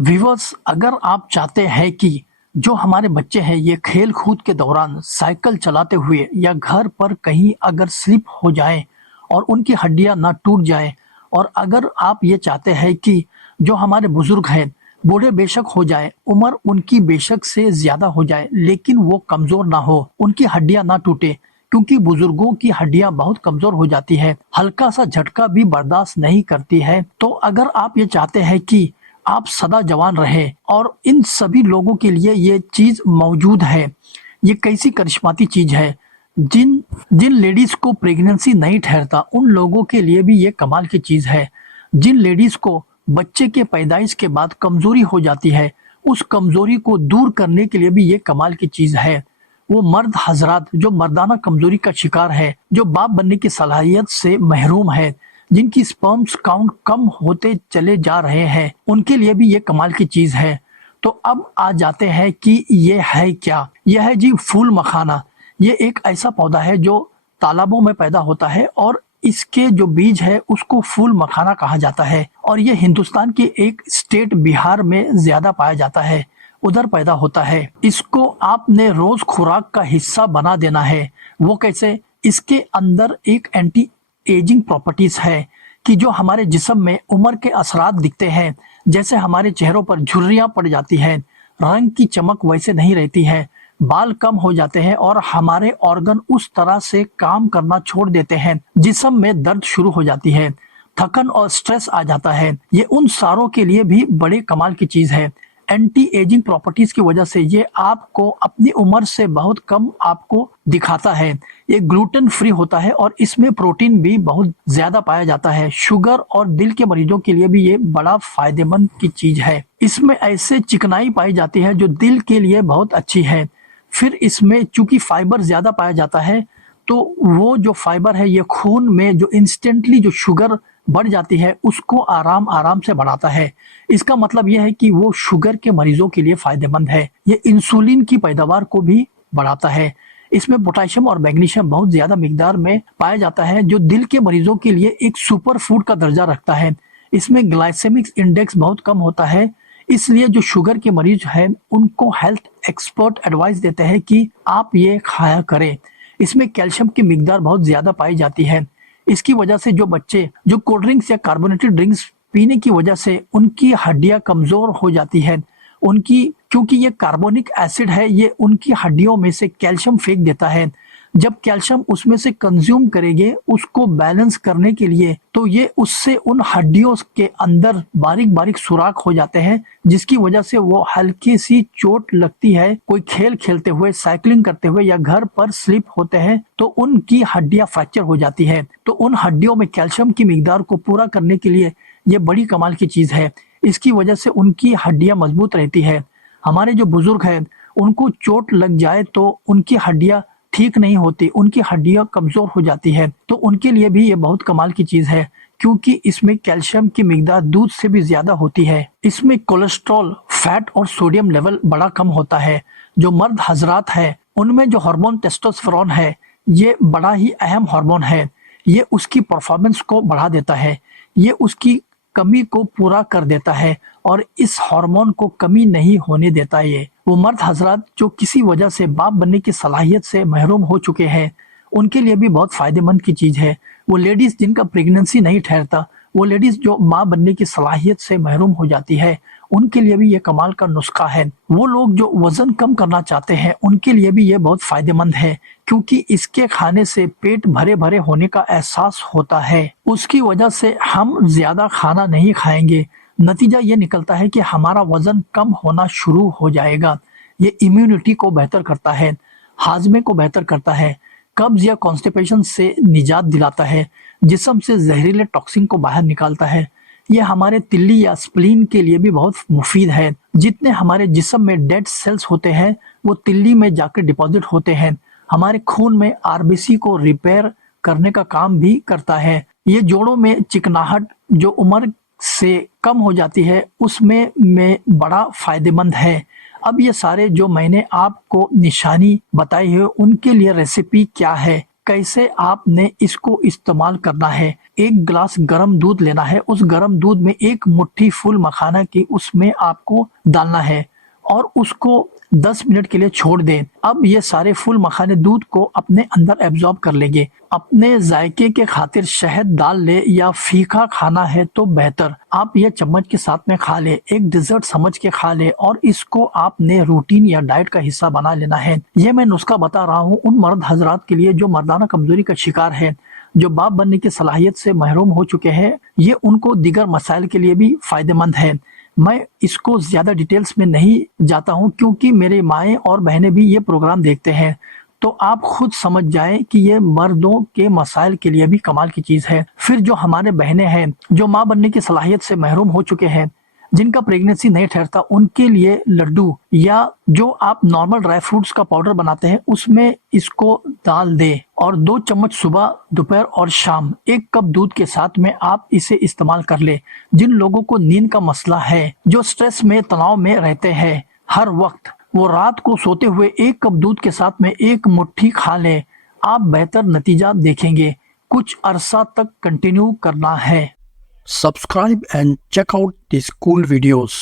Viewers, अगर आप चाहते हैं कि जो हमारे बच्चे हैं ये खेल कूद के दौरान साइकिल चलाते हुए या घर पर कहीं अगर स्लिप हो जाएं और उनकी हड्डियां ना टूट जाएं, और अगर आप ये चाहते हैं कि जो हमारे बुजुर्ग हैं बूढ़े बेशक हो जाए, उम्र उनकी बेशक से ज्यादा हो जाए, लेकिन वो कमजोर ना हो, उनकी हड्डियां ना टूटे, क्योंकि बुजुर्गों की हड्डियां बहुत कमजोर हो जाती है, हल्का सा झटका भी बर्दाश्त नहीं करती है। तो अगर आप ये चाहते हैं कि आप सदा जवान रहे, और इन सभी लोगों के लिए ये चीज मौजूद है। ये कैसी करिश्माती चीज है। जिन जिन लेडीज को प्रेगनेंसी नहीं ठहरता उन लोगों के लिए भी ये कमाल की चीज है। जिन लेडीज को बच्चे के पैदाइश के बाद कमजोरी हो जाती है, उस कमजोरी को दूर करने के लिए भी ये कमाल की चीज है। वो मर्द हजरात जो मर्दाना कमजोरी का शिकार है, जो बाप बनने की सलाहियत से महरूम है, जिनकी स्पर्म्स काउंट कम होते चले जा रहे हैं, उनके लिए भी ये कमाल की चीज है। तो अब आ जाते हैं कि ये है क्या। यह है जी फूल मखाना। ये एक ऐसा पौधा है जो तालाबों में पैदा होता है, और इसके जो बीज है उसको फूल मखाना कहा जाता है, और ये हिंदुस्तान के एक स्टेट बिहार में ज्यादा पाया जाता है, उधर पैदा होता है। इसको आपने रोज खुराक का हिस्सा बना देना है। वो कैसे? इसके अंदर एक एंटी एजिंग प्रॉपर्टीज है कि जो हमारे जिस्म में उम्र के असरात दिखते हैं, जैसे हमारे चेहरों पर झुर्रियां पड़ जाती हैं, रंग की चमक वैसे नहीं रहती है, बाल कम हो जाते हैं, और हमारे ऑर्गन उस तरह से काम करना छोड़ देते हैं, जिस्म में दर्द शुरू हो जाती है, थकन और स्ट्रेस आ जाता है। ये उन सारों के लिए भी बड़े कमाल की चीज है। एंटी एजिंग प्रॉपर्टीज की वजह से ये आपको अपनी उम्र से बहुत कम आपको दिखाता है। ये ग्लूटेन फ्री होता है, और इसमें प्रोटीन भी बहुत ज्यादा पाया जाता है। शुगर और दिल के मरीजों के लिए भी ये बड़ा फायदेमंद की चीज है। इसमें ऐसे चिकनाई पाई जाती है जो दिल के लिए बहुत अच्छी है। फिर इसमें चूंकि फाइबर ज्यादा पाया जाता है, तो वो जो फाइबर है ये खून में जो इंस्टेंटली जो शुगर बढ़ जाती है उसको आराम आराम से बढ़ाता है। इसका मतलब यह है कि वो शुगर के मरीजों के लिए फायदेमंद है। ये इंसुलिन की पैदावार को भी बढ़ाता है। इसमें पोटेशियम और मैग्नीशियम बहुत ज्यादा मिकदार में पाया जाता है, जो दिल के मरीजों के लिए एक सुपर फूड का दर्जा रखता है। इसमें ग्लाइसेमिक इंडेक्स बहुत कम होता है, इसलिए जो शुगर के मरीज हैं उनको हेल्थ एक्सपर्ट एडवाइस देते हैं कि आप ये खाया करें। इसमें कैल्शियम की मिकदार बहुत ज्यादा पाई जाती है। इसकी वजह से जो बच्चे जो कोल्ड ड्रिंक्स या कार्बोनेटेड ड्रिंक्स पीने की वजह से उनकी हड्डियां कमजोर हो जाती है, उनकी क्योंकि ये कार्बोनिक एसिड है, ये उनकी हड्डियों में से कैल्शियम फेंक देता है। जब कैल्शियम उसमें से कंज्यूम करेंगे उसको बैलेंस करने के लिए, तो ये उससे उन हड्डियों के अंदर बारीक बारीक सुराख हो जाते हैं, जिसकी वजह से वो हल्की सी चोट लगती है। कोई खेल खेलते हुए, साइकिलिंग करते हुए या घर पर स्लिप होते हैं तो उनकी हड्डियां फ्रैक्चर हो जाती है। तो उन हड्डियों में कैल्शियम की मिकदार को पूरा करने के लिए ये बड़ी कमाल की चीज है। इसकी वजह से उनकी हड्डियां मजबूत रहती है। हमारे जो बुजुर्ग हैं उनको चोट लग जाए तो उनकी हड्डियां ठीक नहीं होती, उनकी हड्डियां कमजोर हो जाती है। तो उनके लिए भी ये बहुत कमाल की चीज है, क्योंकि इसमें कैल्शियम की मिकदार दूध से भी ज्यादा होती है। इसमें कोलेस्ट्रॉल, फैट और सोडियम लेवल बड़ा कम होता है। जो मर्द हजरात है उनमें जो हार्मोन टेस्टोस्टेरोन है, ये बड़ा ही अहम हार्मोन है। ये उसकी परफॉर्मेंस को बढ़ा देता है, ये उसकी कमी को पूरा कर देता है, और इस हार्मोन को कमी नहीं होने देता। ये वो मर्द हजरात जो किसी वजह से बाप बनने की सलाहियत से महरूम हो चुके हैं, उनके लिए भी बहुत फायदेमंद की चीज है। वो लेडीज जिनका प्रेगनेंसी नहीं ठहरता, वो लेडीज जो माँ बनने की सलाहियत से महरूम हो जाती है, उनके लिए भी ये कमाल का नुस्खा है। वो लोग जो वजन कम करना चाहते हैं उनके लिए भी ये बहुत फायदेमंद है, क्योंकि इसके खाने से पेट भरे भरे होने का एहसास होता है। उसकी वजह से हम ज्यादा खाना नहीं खाएंगे। नतीजा ये निकलता है कि हमारा वजन कम होना शुरू हो जाएगा। ये इम्यूनिटी को बेहतर करता है, हाजमे को बेहतर करता है, कब्ज या कॉन्स्टिपेशन से निजात दिलाता है, जिस्म से जहरीले टॉक्सिन को बाहर निकालता है। ये हमारे तिल्ली या स्प्लीन के लिए भी बहुत मुफीद है। जितने हमारे जिस्म में डेड सेल्स होते हैं वो तिल्ली में जाकर डिपॉजिट होते हैं। हमारे खून में आरबीसी को रिपेयर करने का काम भी करता है। ये जोड़ों में चिकनाहट जो उम्र से कम हो जाती है उसमें में बड़ा फायदेमंद है। अब ये सारे जो मैंने आपको निशानी बताई है उनके लिए रेसिपी क्या है, कैसे आपने इसको इस्तेमाल करना है, एक गिलास गर्म दूध लेना है, उस गर्म दूध में एक मुट्ठी फूल मखाना की उसमें आपको डालना है और उसको 10 मिनट के लिए छोड़ दें। अब ये सारे फूल मखाने दूध को अपने अंदर एब्जॉर्ब कर लेंगे। अपने जायके के खातिर शहद डाल ले या फीका खाना है तो बेहतर, आप ये चम्मच के साथ में खा ले, एक डिजर्ट समझ के खा ले और इसको आपने रूटीन या डाइट का हिस्सा बना लेना है। ये मैं नुस्खा बता रहा हूँ उन मर्द हजरात के लिए जो मर्दाना कमजोरी का शिकार है, जो बाप बनने की सलाहियत से महरूम हो चुके हैं। ये उनको दीगर मसाइल के लिए भी फायदेमंद है। मैं इसको ज्यादा डिटेल्स में नहीं जाता हूं क्योंकि मेरे माएँ और बहनें भी ये प्रोग्राम देखते हैं, तो आप खुद समझ जाएं कि ये मर्दों के मसाइल के लिए भी कमाल की चीज है। फिर जो हमारे बहनें हैं जो माँ बनने की सलाहियत से महरूम हो चुके हैं, जिनका प्रेगनेंसी नहीं ठहरता, उनके लिए लड्डू या जो आप नॉर्मल ड्राई फ्रूट्स का पाउडर बनाते हैं उसमें इसको डाल दें और 2 चम्मच सुबह, दोपहर और शाम 1 कप दूध के साथ में आप इसे इस्तेमाल कर ले। जिन लोगों को नींद का मसला है, जो स्ट्रेस में तनाव में रहते हैं हर वक्त, वो रात को सोते हुए 1 कप दूध के साथ में 1 मुट्ठी खा लें, आप बेहतर नतीजा देखेंगे। कुछ अरसा तक कंटिन्यू करना है। Subscribe and check out these cool videos.